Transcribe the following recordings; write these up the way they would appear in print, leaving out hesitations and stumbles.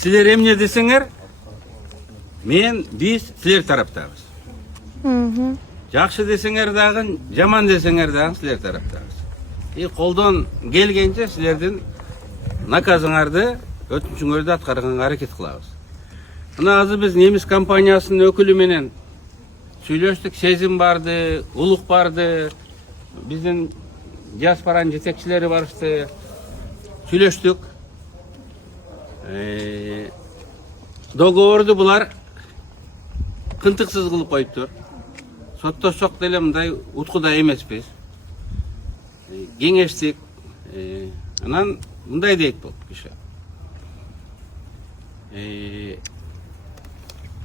Силер эмне десеңер, биз силер тараптабыз. Жакшы десеңер дагы, жаман десеңер дагы силер тараптабыз. Колдон келгенче силердин наказыңарды, өтүнүчүңөрдү аткарганга аракет кылабыз. Мына азыр биз немис компаниясынын өкүлү менен сүйлөштүк, сезим барды, улук барды, биздин диаспоранын жетекчилери барышты, сүйлөштүк. Договорду булар кынтыксыз кылып коюптур. Соттошсок деле мындай уткуда эмеспиз. Кеңештик. Анан мындай дейт бул киши.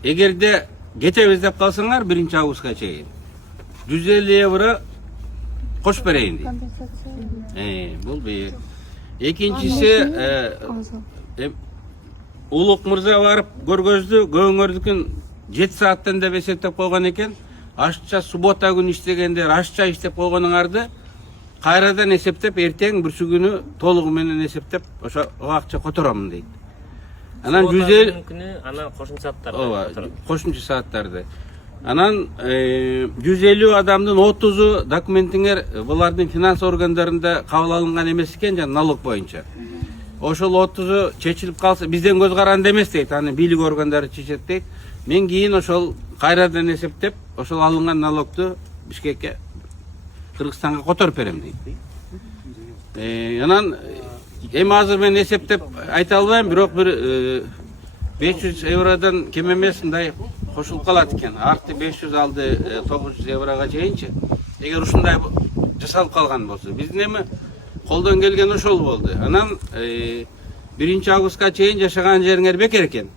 Эгерде кетебиз деп калсаңар 1 августка чейин 150 евро кош берейин дейт. Бул бир. Экинчиси, улук мырза барып көргөздү, көңөрдүкүн 7 сааттан деп эсептеп койгон экен. Ашча суббота күнү иштегендер ашча иштеп койгонуңарды кайрадан эсептеп, эртең бүрсү күнү толугу менен эсептеп, ошо акча которомун дейт. Анан 150 күнү анан кошумча сааттарды. Ооба, кошумча сааттарды. Анан 150 адамдын 30-у документиңер булардын финанс органдарында кабыл алынган эмес экен, жана налог боюнча. Ошол 30-у чечилип калса, бизден көз каранды эмес дейт, аны бийлик органдары чечет дейт. Мен кийин ошол кайрадан эсептеп, ошол алынган налогду Бишкекке, Кыргызстанга которуп берем дейт. Анан эми азыр мен эсептеп айта албайм, бирок бир 500 евродан кем эмес мындай кошулуп калат экен. Арты 500 алды 900 еврога чейинчи. Эгер ушундай жасалып калган болсо, биздин эми колдон келген ошол болду. Анан 1 августка чейин жашаган жериңер бекер экен.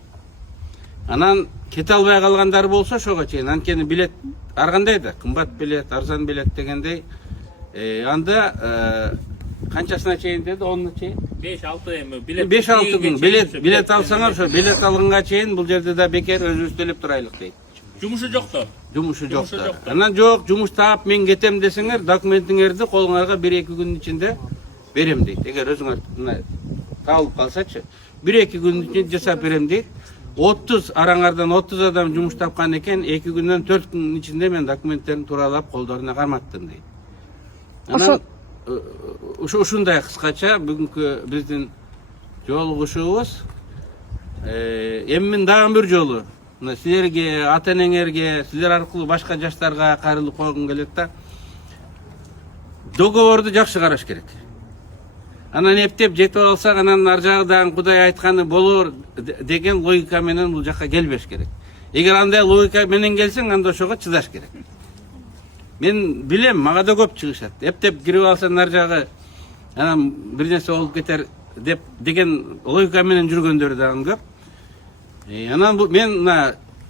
Анан кете албай калгандар болсо ошого чейин, анткени билет ар кандай да, кымбат билет, арзан билет дегендей. Анда канчасына чейин деди, 10 чейин? 5-6 эми билет. 5-6 күн билет алсаңар, ошо билет алганга чейин бул жерде да бекер өзүбүз төлөп турайлык дейт. Жумушу жокто. Жумушу жокто. Анан жок, жумуш таап мен кетем десеңер, документиңерди колуңарга 1-2 күнүн ичинде берем дейт. Эгер өзүңөр табылып калсачы, 1-2 күнүн ичинде жасап берем дейт. 30 араңардан 30 адам жумуш тапкан экен, 2 күндөн 4 күнүн ичинде мен документтерин тууралап колдоруна карматтым дейт. Анан ушундай кыскача бүгүнкү биздин жолугушуубуз. Эми мен дагы бир жолу мына силерге, ата-энеңерге, силер аркылуу башка жаштарга кайрылып койгум келет да. Договорду жакшы караш керек. Анан эптеп жетип алсак, анан ар жагыдан Кудай айтканы болор деген логика менен бул жакка келбеш керек. Эгер андай логика менен келсең, анда ошого чыдаш керек. Мен билем, мага да көп чыгышат. Эптеп кирип алсаң нар жагы анан бир нерсе болуп кетер деп деген логика менен жүргөндөр дагы көп. Анан мен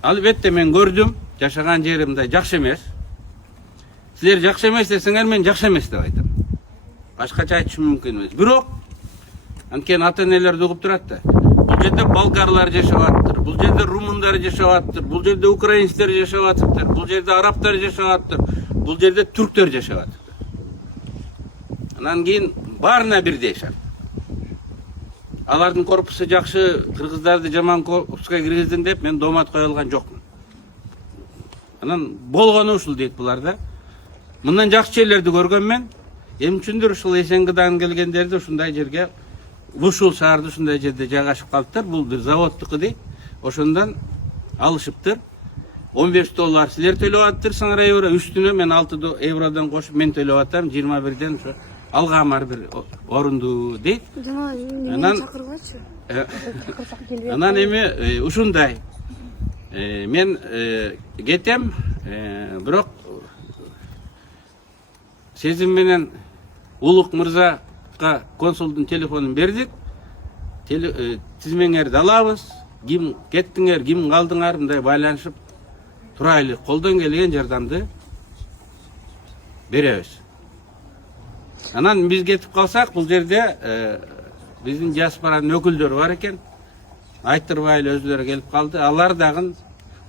албетте мен көрдүм, жашаган жерим мындай жакшы эмес. Силер жакшы эмес десеңер, мен жакшы эмес деп айтам. Башкача айтышым мүмкүн эмес. Бирок анткени ата-энелер да угуп турат да. Бул жерде болгарлар жашап атыптыр, бул жерде румундар жашап атыптыр, бул жерде украинецтер жашап атыптыр, бул жерде арабтар жашап атыптыр, бул жерде түрктөр жашап атыптыр. Анан кийин баарына бирдей шарт. Алардын корпусу жакшы, кыргыздарды жаман корпуска киргиздин деп мен доомат кое алган жокмун. Анан болгону ушул дейт булар да. Мындан жакшы жерлерди көргөн мен. Эмне үчүндүр ушул Эсенгидан келгендерди ушундай жерге, ушул шаарда ушундай жерде жайгашып калыптыр. Бул бир заводтуку дейт. Ошондон алышыптыр. 15 доллар силер төлөп атырсыңар евро, үстүнө мен 6 евродон кошуп мен төлөп атам, 21ден ошо алгам ар бир орунду дейт. Анан анан эми ушундай. Мен кетем, бирок сезим менен улук мырзага консулдун телефонун бердик. Тизмеңерди алабыз. Ким кеттиңер, ким калдыңар, мындай байланышып турайлы. Колдон келген жардамды беребиз. Анан биз кетип калсак, бул жерде биздин диаспоранын өкүлдөрү бар экен. Айтырбай эле өзүлөрү келип калды. Алар дагы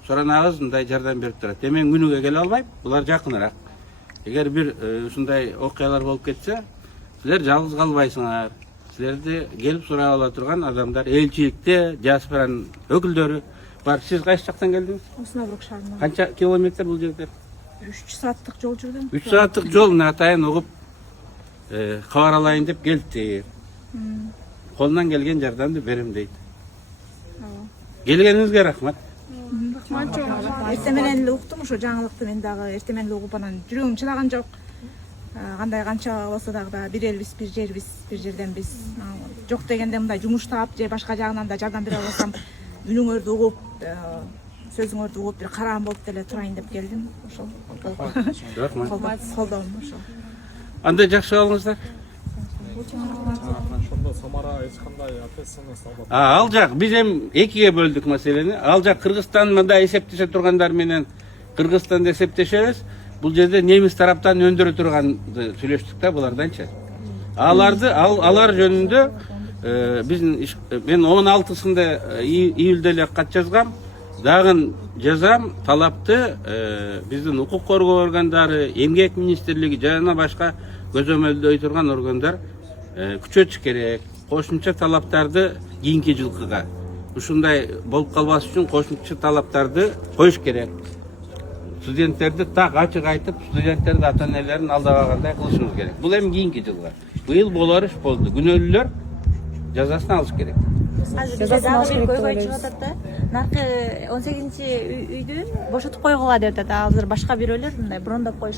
суранабыз мындай жардам берип турат. Мен күнүгө келе албайм, булар жакыныраак. Эгер бир ушундай окуялар болуп кетсе, силер жалгыз калбайсыңар. силерди келип сурап ала турган адамдар, элчиликте диаспоранын өкүлдөрү бар. Сиз кайсы жактан келдиңиз? Оснобрук шаарынан Канча километр бул жерден? 3 сааттык жол жүрдүм. 3 сааттык жол атайын угуп кабар алайын деп келди. Колунан келген жардамды берем дейт. Келгениңизге рахмат. Эртең менен эле уктум ошо жаңылыкты, мен дагы эртең менен эле угуп анан жүрөгүм чыдаган жок. Кандай канча болсо дагы бир элбиз, бир жербиз, бир жерденбиз. Жок дегенде мындай жумуш таап же башка жагынан да жардам бере алсам, үнүңөрдү угуп, сөзүңөрдү угуп бир караан болуп деле турайын деп келдим. Ошол. Рахмат. Колдом ошо. Анда жакшы болуңуздар. Ошондо Самара эч кандай ответственность албап. Ал жак биз эми экиге бөлдүк маселени. Ал жак Кыргызстан мындай эсептеше тургандар менен Кыргызстанды эсептешебиз. Бул жерде немис тараптан өндүрө турганды сүйлөштүк да буларданчы. Алар жөнүндө мен 16-сында июлда эле кат жазгам. Дагы жазам, талапты биздин укук коргоо органдары, эмгек министрлиги жана башка көзөмөлдөй турган органдар күчөтүш керек. Кошумча талаптарды кийинки жылкыга ушундай болуп калбас үчүн кошумча талаптарды коюш керек. Студенттерди так ачык айтып, студенттерди ата-энелерин алдабагандай кылышыбыз керек. Бул эми кийинки жылга. Быйыл болор иш болду. Күнөөлүүлөр жазасын алыш керек. Азыр дагы бир көйгөй чыгып атат да. Наркы 18-үйдү бошотуп койгула деп атат. Азыр башка бирөөлөр мындай брондоп коюш